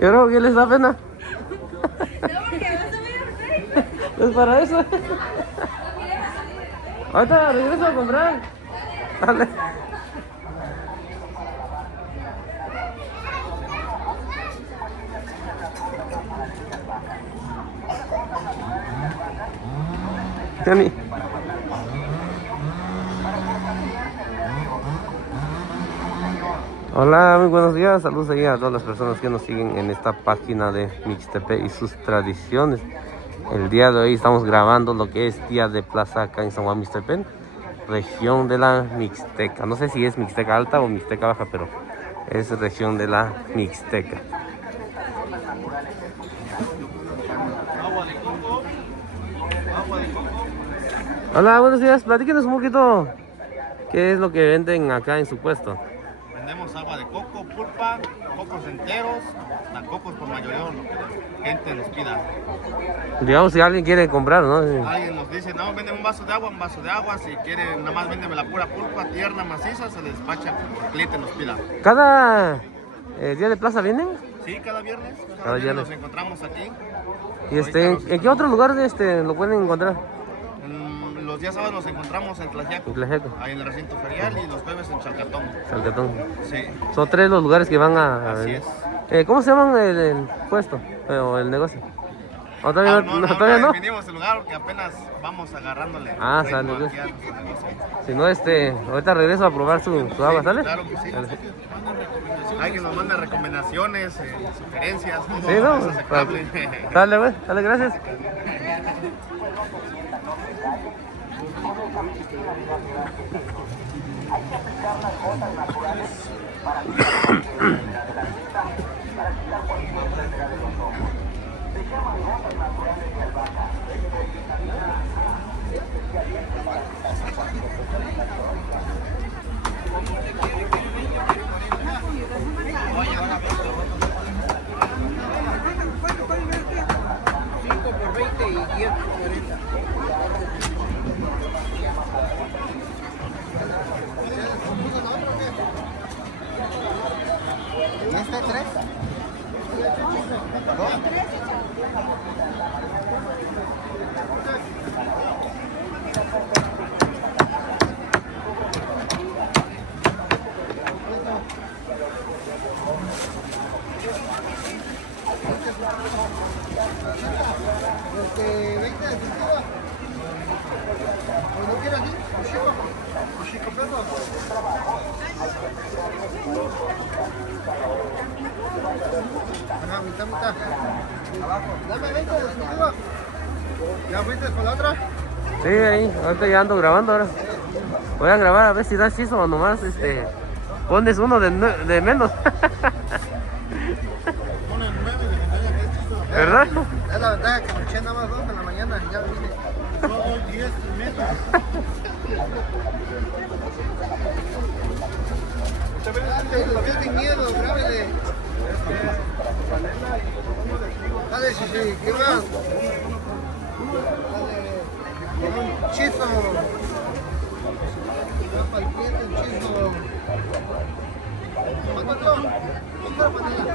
¿Y ahora qué les da pena? No, porque vas a ver. Es para eso. Ahorita regreso a comprar. Dale. Johnny. Hola, muy buenos días. Saludos ahí a todas las personas que nos siguen en esta página de Mixtepec y sus tradiciones. El día de hoy estamos grabando lo que es Día de Plaza acá en San Juan Mixtepec, región de la Mixteca. No sé si es Mixteca Alta o Mixteca Baja, pero es región de la Mixteca. Hola, buenos días. Platíquenos un poquito qué es lo que venden acá en su puesto. Vendemos agua de coco, pulpa, cocos enteros, cocos por mayoreo, lo que la gente nos pida. Digamos si alguien quiere comprar, ¿no? Alguien nos dice, no, venden un vaso de agua, si quiere nada más véndeme la pura pulpa, tierna, maciza, se le despacha como el cliente nos pida. ¿Cada día de plaza vienen? Sí, cada viernes. Cada viernes nos encontramos aquí. ¿Y en qué otro lugar lo pueden encontrar? Los días sábados nos encontramos en Tlaxiaco, En Tlaxiaco. ahí en el recinto ferial, y los jueves en Chalcatón. Chalcatón. Sí, Son 3 los lugares que van a así venir. es. ¿Cómo se llaman el puesto o el negocio? ¿O todavía todavía no? Definimos el lugar porque apenas vamos agarrándole. Ah, ritmo sale, aquí a nuestro negocio. Si no, ahorita regreso a probar su agua, ¿sale? Claro que sí. Sale. Alguien nos manda recomendaciones, sugerencias, todo Sí, no, es aceptable. Dale, güey, dale, gracias. ¿Ya fuiste con la otra? Sí, ahí, ahorita ya ando grabando ahora. Voy a grabar a ver si da chizo o nomás pones uno de menos. ¿Verdad? Es la ventaja que me eché nada más 2 en la mañana y ya vine. No, 10 metros. No tiene miedo, grábele. Dale, sí, ¿qué más? Dale, un chizo. Para el cliente, un chizo. ¿Cuánto? ¿Otra panela?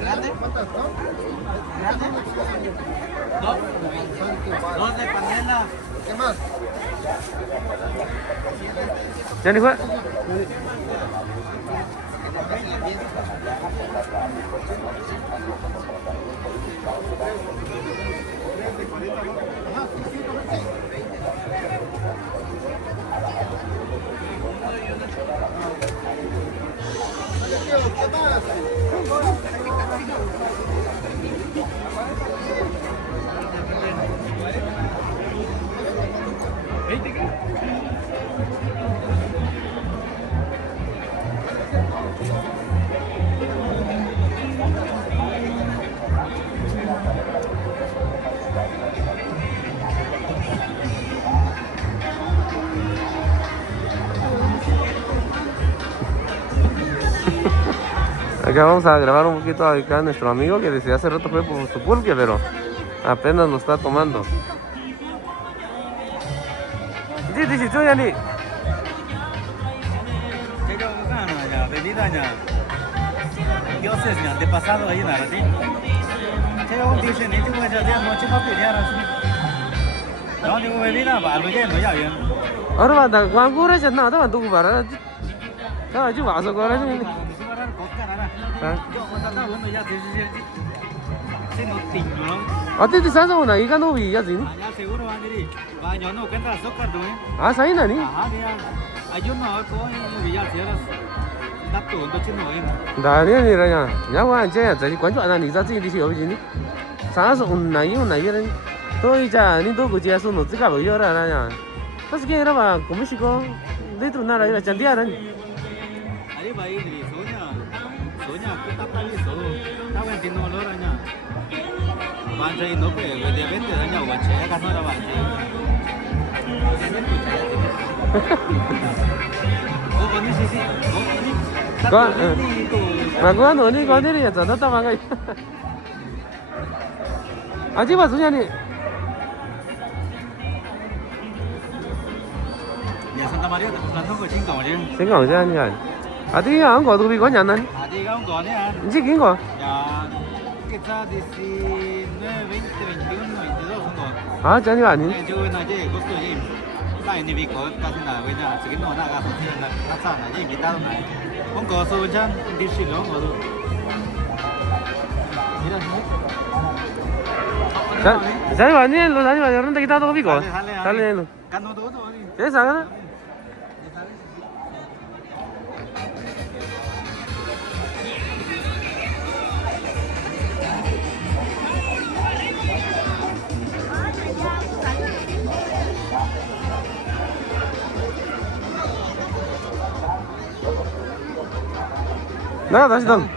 ¿Grande? ¿Cuántas, no? ¿Grande? Dos de panela. ¿Qué más? ¿Ya ni fue? ¿Qué más? Acá vamos a grabar un poquito acá a nuestro amigo que desde hace rato fue por su pulque, pero apenas lo está tomando. Dice, Chuyani. Bebida dioses antepasado ahí nada, ¿sí? Dice, ni tengo ya noche para pelear así. No, digo bebida, algo lleno ya bien. Ahora va a guangura ya nada, va a tu para. Ah, yo vas a correr. Ah, te sabes una hija no vi ya sí. Seguro van a ir. Va yo no cuenta azúcar tú. Ah, ¿sabes nani? Ajá, ayuno có bây giờ thì đắp tủ tôi trên nồi em. Đấy thì là nhà, nhà quan chơi chỉ quan trọng là你在自己的小心。啥时候哪有哪有人，tôi chả nên tôi cũng chỉ số nó chỉ cả bây giờ là nhà. Tất nhiên là mà cũng mới có, đấy tụi nó là chẳng tiếc đấy. Đấy vậy thì số nhà cứ tắp tay số, tắp cái tiền nó lớn rồi nha. Bạn chơi nó về về để biết từ nhau bạn chơi cái nó là bạn chơi. Con 언니 거들이야 졌다 막아. 아직 봐 수현이. Nhà Santa Maria là nó có chính cầu chứ. Chính cầu chứ anh. Adi ang có bị có nhà anh. Adi không có nè anh. Chỉ kiến có. Dạ. Cái ta đi xin 20, 21, 22 không có. 아, 전혀 아닌. Chứ là chứ có số gì. Tại vì vì có cái nào với nhà chỉ cái nó là cái thông tin là nó sao là gì người ta này. Không có số chân đi xin nó có đâu. Sali Daniel, ronda kita to bigo. Sali Daniel. Kan nó đó thôi. Thế sao đó? 나 다시 던.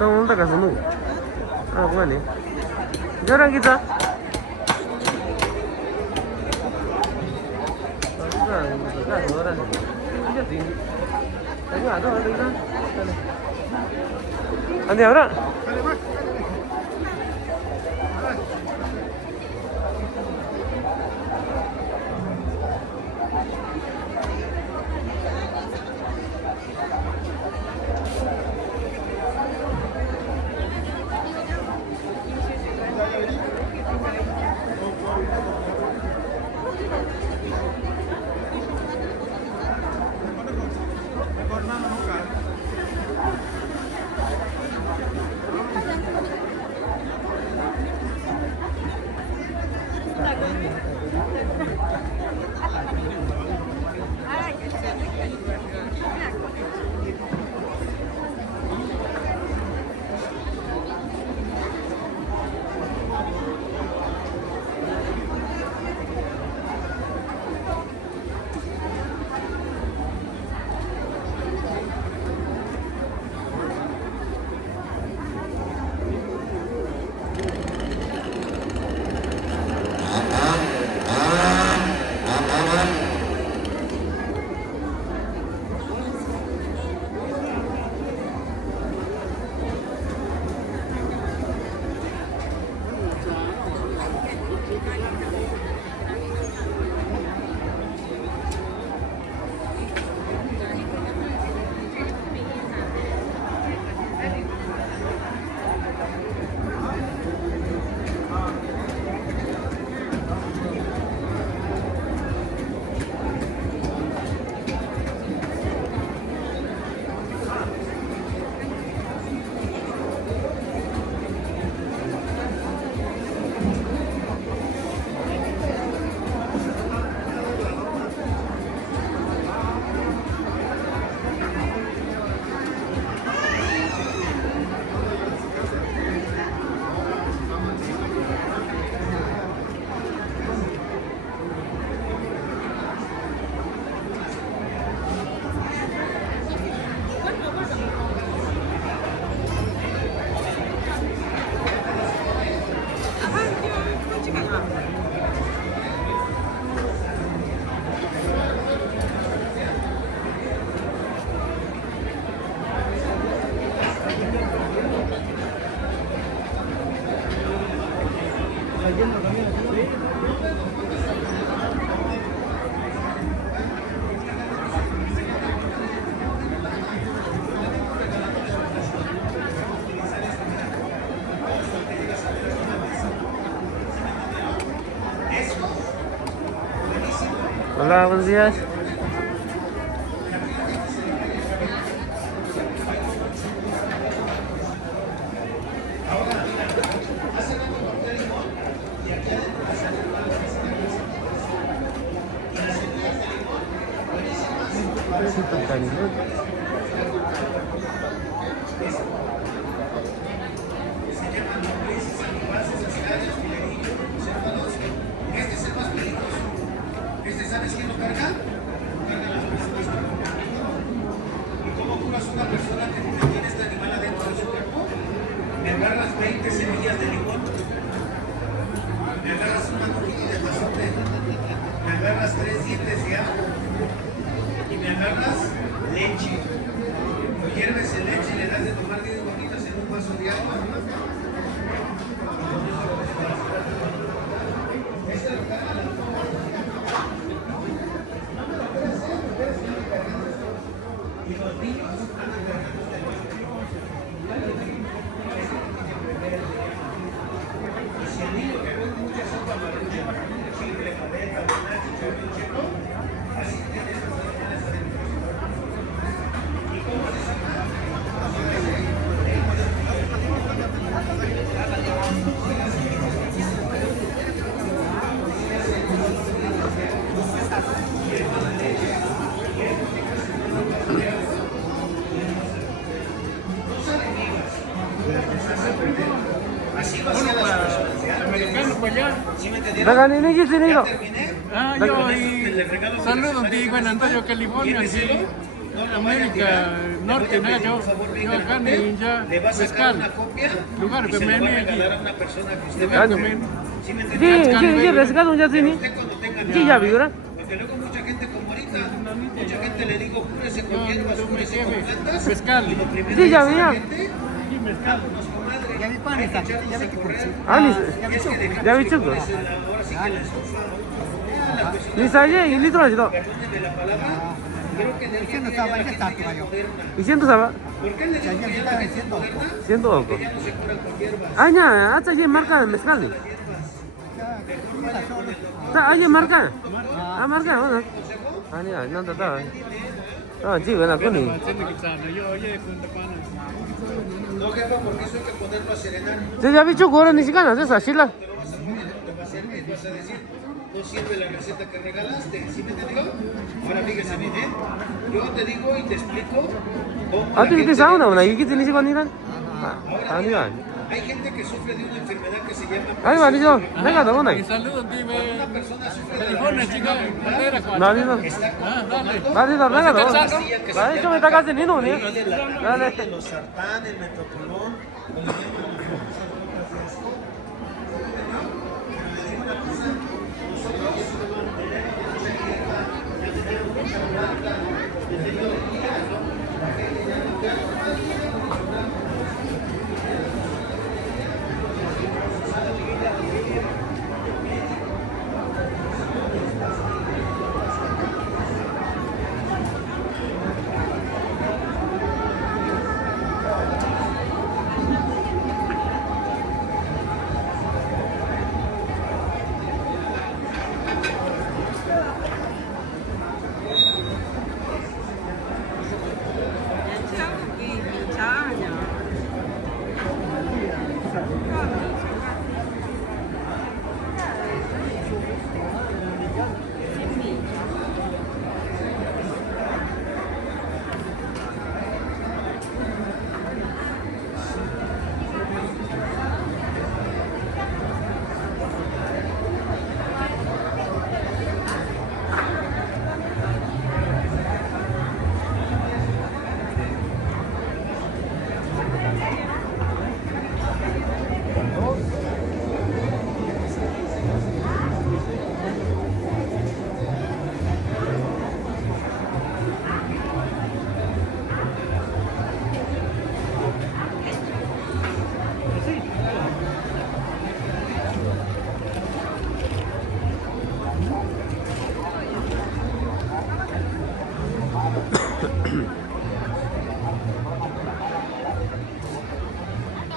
Estamos monta casa nu. Ah, bukan ya. Jarang kita. Orang. Ini sini. Tadi ada kita. Andi orang. Hola, buenos días. ¿Sabes quién lo carga? ¿Y cómo curas una persona que tiene este animal adentro de su cuerpo? Me agarras 20 semillas de limón, me agarras una nojita de pasote, me agarras 3 dientes de ajo y me agarras leche. Lo hierves en leche y le das de tomar 10 gotitas en un vaso de agua. Yo saludos de Juan Antonio, California, sí. América Norte, yo acá en ya pescar, lugar que me Sí, pescado ya tiene. Sí, ya vibra. Porque luego mucha gente como ahorita, mucha gente le digo, cúrese con hierbas, cúrese con plantas. pescar. Sí, ya vibra. Ya vi pan, ya vi que Ya vi chuco. Ni sabe y litro así todo. ¿Y siento saba? ¿Por qué le digo que ya la gente moderna? Siento oco. Ya no se curan con hierbas. Aña, hasta allí marca de mezcal. Allí marca. Ah, marca, bueno. Aña, no te estaba. Ah, chico, la coni. No, jefa, porque eso hay que ponerlo a serenar. Sí, ya vi chuco, ahora ni siquiera de esa chila. Vas a decir, no sirve la receta que regalaste, ¿sí me entendió? Ahora fíjese bien, ¿eh? Yo te digo y te explico cómo Ah, la tú gente... qué sauna, una y qué tienes igual ni nada. Ahora, mira, hay gente que sufre de una enfermedad que se llama... Ay, marido, venga, toma una. Saludos de Una persona sufre de la California, chica. Marido, Dale. marido, venga, toma. pastilla que se Vale, llama... yo me está casi ni no, ni. Dale. Dale. Los sartán, el metoprolol,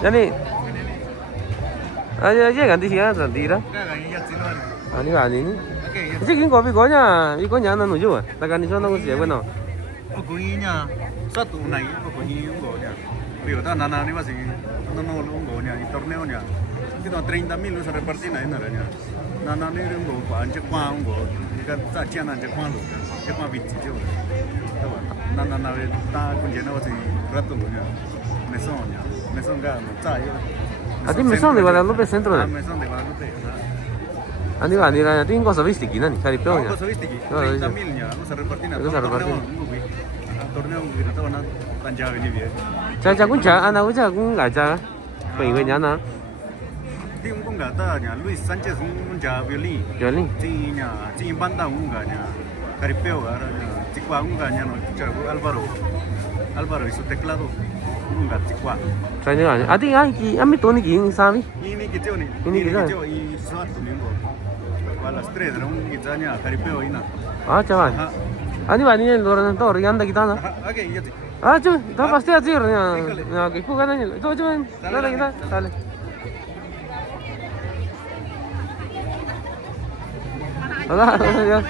Yani 아니, 얘가 안 되시냐? 안 되라? 아니, 아니니? Chứ kinh có bị có nhà nó nổi chưa? Ta cần đi cho nó có gì quên nào? Có nhà sát tụ này có nhiều có nhà. Biểu ta nana ni masih no ungo nya di torneo nya. Kita 30.000 se repartir na ina nya. Nana ni ungo pa anje kwa ungo. Ka ta chia na anje kwa lu. Je kwa biti jo. Nana na ve ta kunje na wasi rato nya. Meson ga no ta yo. A ti Mesón de Guadalupe centro de. Meson de Guadalupe. Ani va, ni tingo so visti kinani, caripeo nya. Cosa viste ki? 30.000 nya, no se repartir na. Torneo kita tahu na Tanjau ini dia. Cha cũng chả, anh nào cũng chả cũng ngại cha. Quỷ quỷ nhà nào? Thì cũng nggak tahu nya, Luis Sanchez cũng chả violin. Violin. Ci banda cũng nggak nya. Caripeo nya, Cikwa cũng nggak nya no, chả Alvaro itu teclado cũng nggak Cikwa. Cha như là, ti anh biết tôi gì sao đi? Ini kecil nih. Ini kecil, ini suatu nih kok. Balas 3 dong kita nya Caripeo ini. Ah, chaval. Ani va, ni lo to rianda kitana. Oke, iya sih. Ah, cuy, está pasti así, ya, que juega Daniel. Todo cuy, dale, kita, dale. Hola, ya.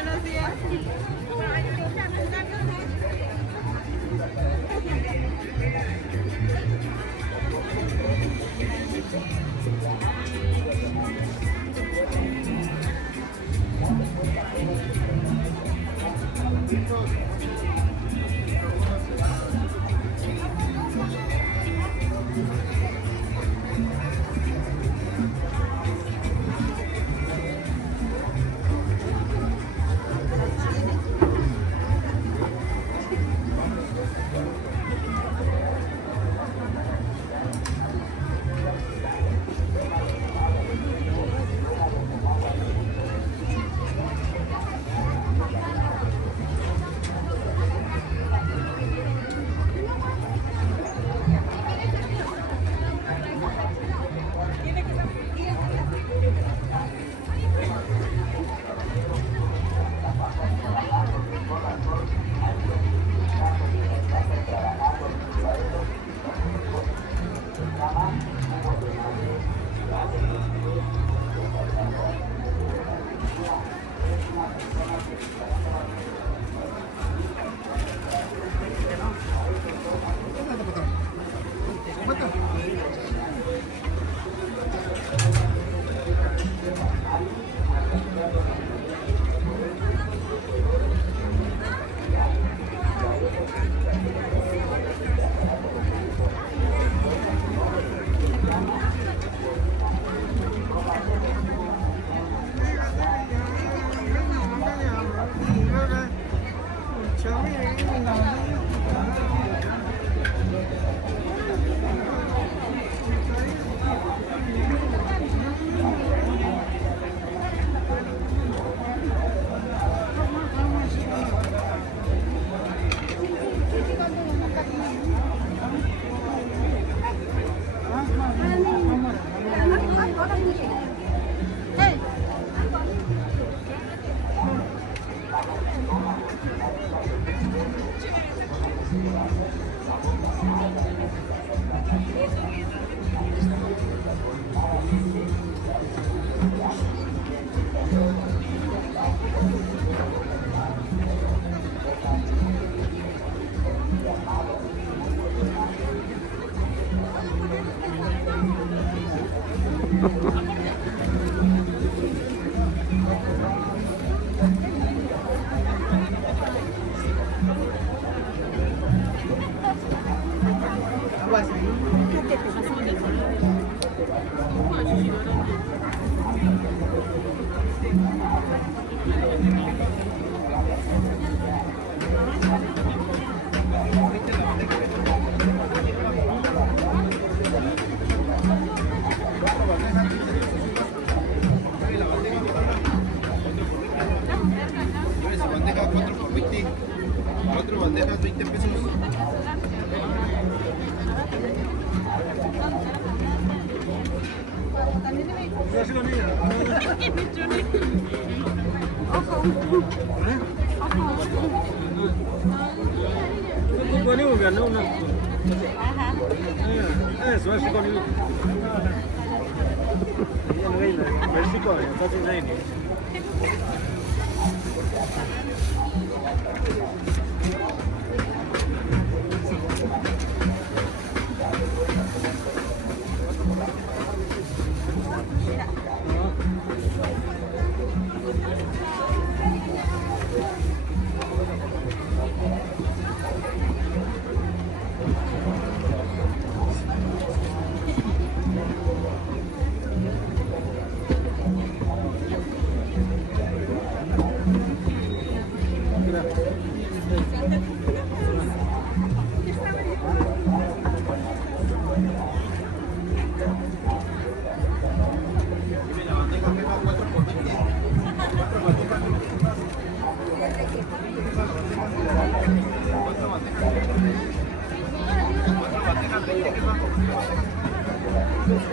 bandejas, 20 pesos.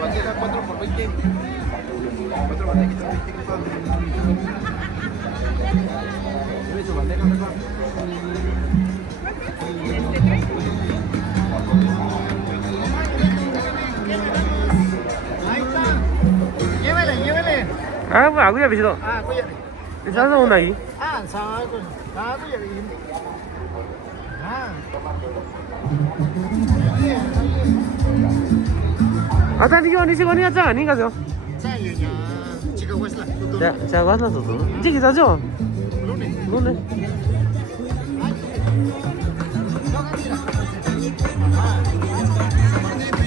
Bandeja 4 por 20. 4 bandejitas 20, ¿qué pasa? Dime su bandeja, ¿qué pasa? Ahí está. Llévele. Ah, pues, agua, visito. Ah, cuídate. ¿Estás una ahí? Ah, sao pues. Ah, cuídate. Ah. 아, 난 이거 아니 시간이 아직 아닌 거죠? Saya chica Westla. 자, 자, 왔나 또. 이제 기다죠? Lunes. 노네.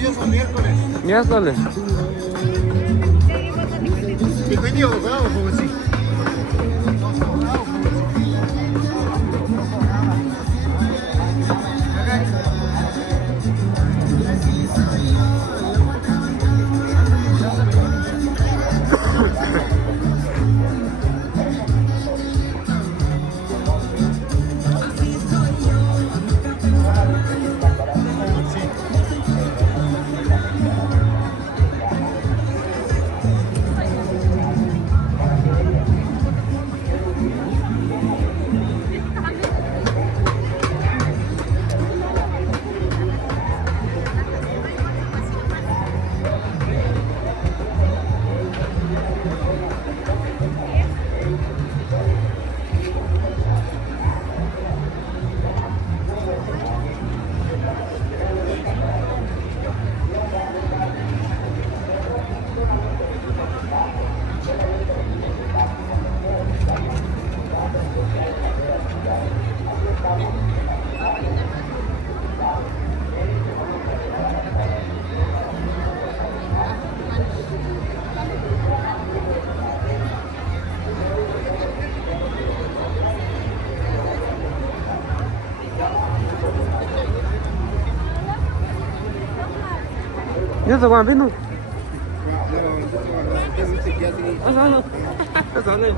Yo soy miércoles. 미안해. Y quindi io bravo così. Nhớ rồi qua biết luôn. Sao lên.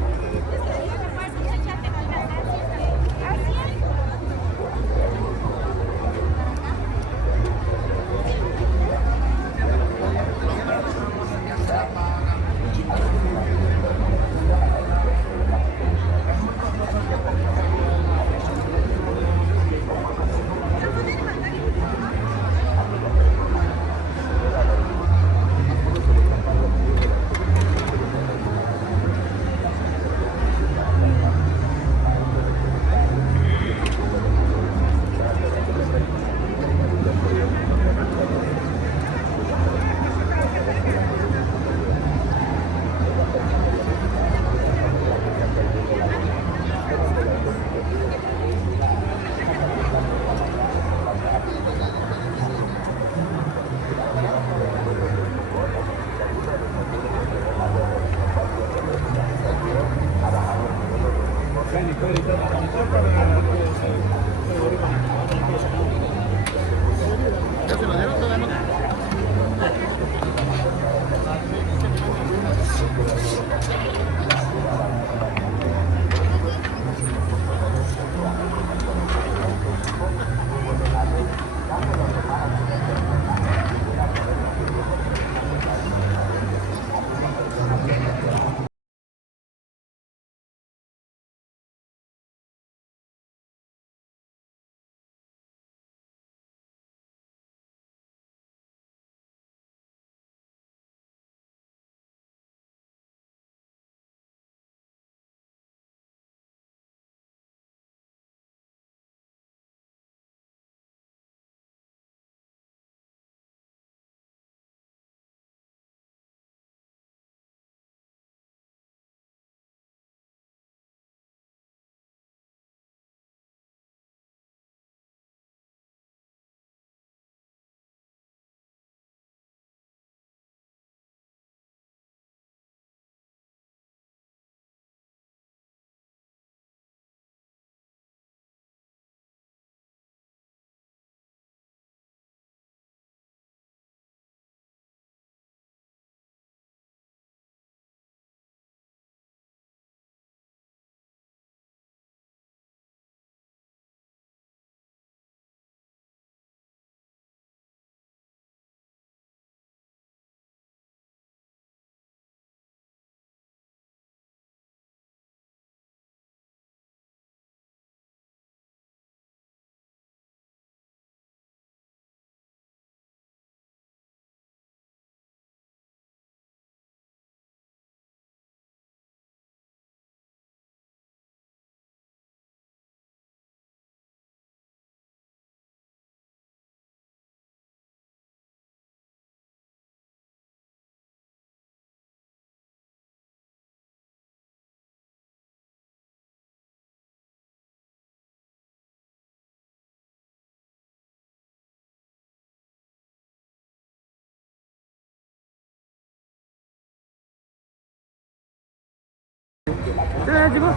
这个几个？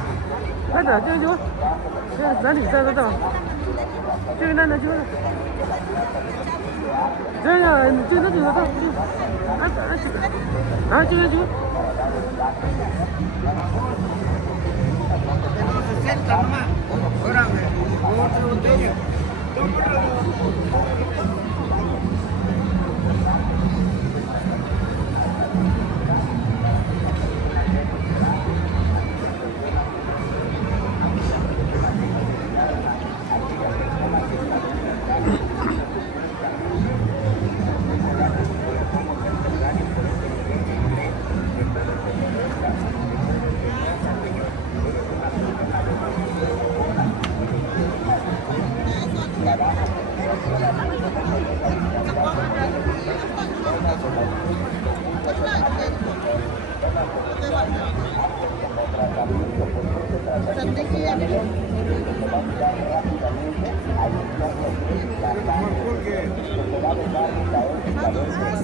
来的，这个几个？这个哪里在这的？这个男的几个？这个这个几个的？啊，这个几个？60 nomás. Órale, otra botella.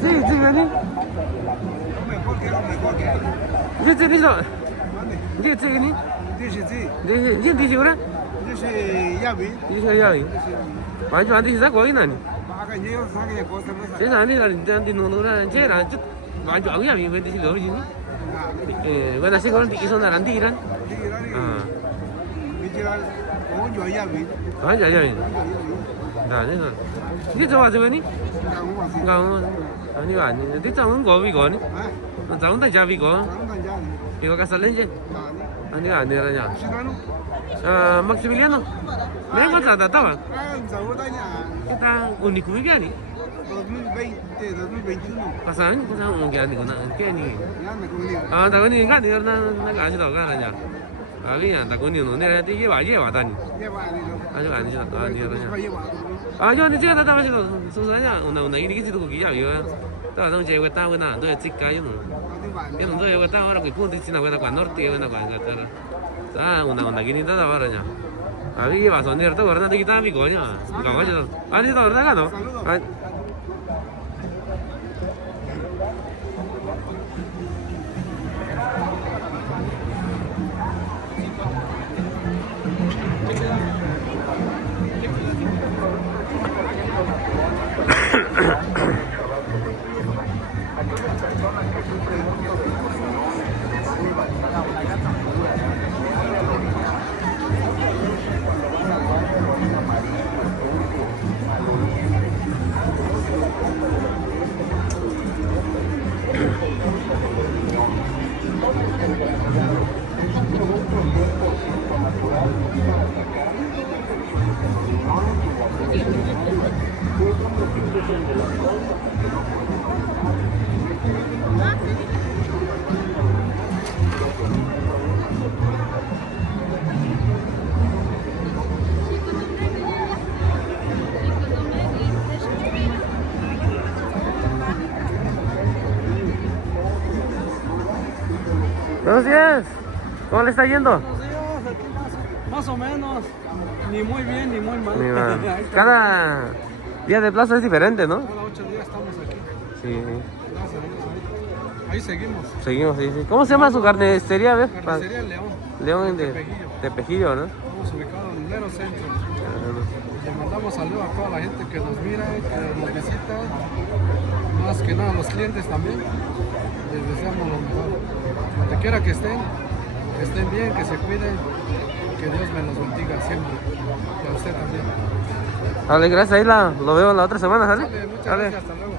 Sí, sí, vení. Dice, dice. Dice, vení. Dice, dice, ¿verdad? Dice Yavi. Dice, ya vi. Vaya, yo antes saco ahí, nani. Baka niyo sa kanya ko sa mesa. Thế là đi nôn ra chế là chút vài chỗ nhà mình đi lỡ gì vậy là sẽ có đi cái là đi ra Bicara ko jo Yavi. à dạ dạ dạ thế rồi đi cho vào rồi đi ngon anh bạn đi trong ứng có vì có đi nó trong tay cha vì có thì có cái sẵn lên chứ anh bạn đi ra nhà Maximiliano mấy con sao tao à kita unik unik kan ni 2020, 2021. pasangan pasangan mungkin ni kena ni Yan na ko niyo. takut ni kan dia na kasi tau kan aja abi yang takut ni no ni dia ye ba tani Yewa ni lo. aja kan dia tau dia Ba yewa. aja ni cakap tak macam tu susahnya una ini kita tu kita yo tahu tahu cewek tahu na tu cika yo Ati ba. yo no yo tahu orang que punta China buena cuando norte buena cuando ta una gini ta da baranya abi ba son dia tu orang nanti kita ambil gonya kau aja ani tahu orang kan no Buenos días. ¿Cómo le está yendo? Más o menos, ni muy bien ni muy mal. Ni mal. Cada día de plaza es diferente, ¿no? Cada 8 días estamos aquí. Sí. Gracias a Dios. Ahí seguimos. Seguimos, sí, sí. ¿Cómo se llama su carnicería? A ver. Carnicería León. León de Tepejillo. Tepejillo, ¿no? Estamos ubicados en el mero centro. Le mandamos saludos a toda la gente que nos mira, que nos visita. Más que nada a los clientes también. Les deseamos lo mejor. Donde quiera que estén bien, que se cuiden. Que Dios me los bendiga siempre. Y a usted también. Dale, gracias. Ahí lo veo la otra semana, ¿sale? Dale, muchas gracias. Hasta luego.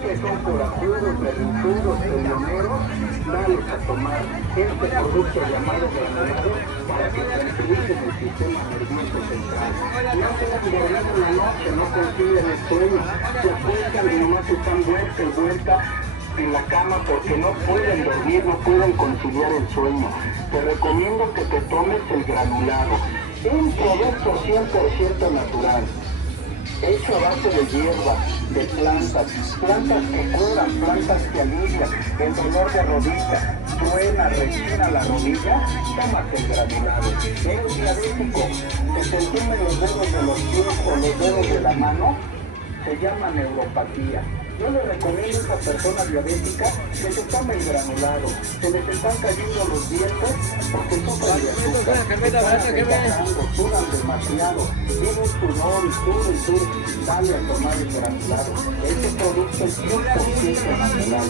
Que son corajudos, berrinchudos, peleoneros, dales a tomar este producto llamado granulado para que se utilice en el sistema nervioso central. No se actividad en la noche, no consiguen el sueño, se acuestan y nomás están vuelta y vuelta en la cama porque no pueden dormir, no pueden conciliar el sueño. Te recomiendo que te tomes el granulado, un producto 100% natural. hecho a base de hierba, de plantas que curan, plantas que alivian el dolor de rodilla, truena, rechina la rodilla, tómate el granulado. Eres diabético, se te entumen los dedos de los pies o los dedos de la mano, se llama neuropatía. Yo le recomiendo a esa persona diabética que se tome el granulado. Se les están cayendo los dientes porque sufren de azúcar. Sudan demasiado. Tienen sudor y sudor. Dale a tomar el granulado. Este producto es 100% natural.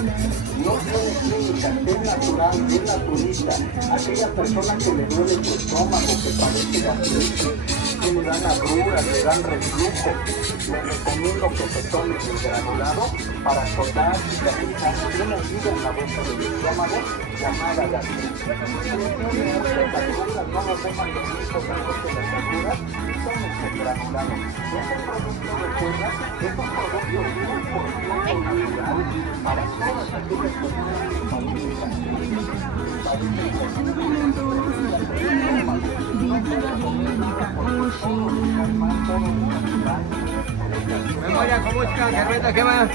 No tiene química, es natural, es naturista. Aquella persona que le duele su estómago, que parece gastritis, que le dan agruras, le dan reflujo, le recomiendo que se tome el granulado para cortar y cicatrizar una herida en la boca del estómago llamada gastritis. Las agruras no nos dejan dormir totalmente las agruras y tomen el granulado. Este producto de cuerda es un producto 100% natural para todas aquellas personas que padecen Memoria, ¿cómo está? ¿Qué más?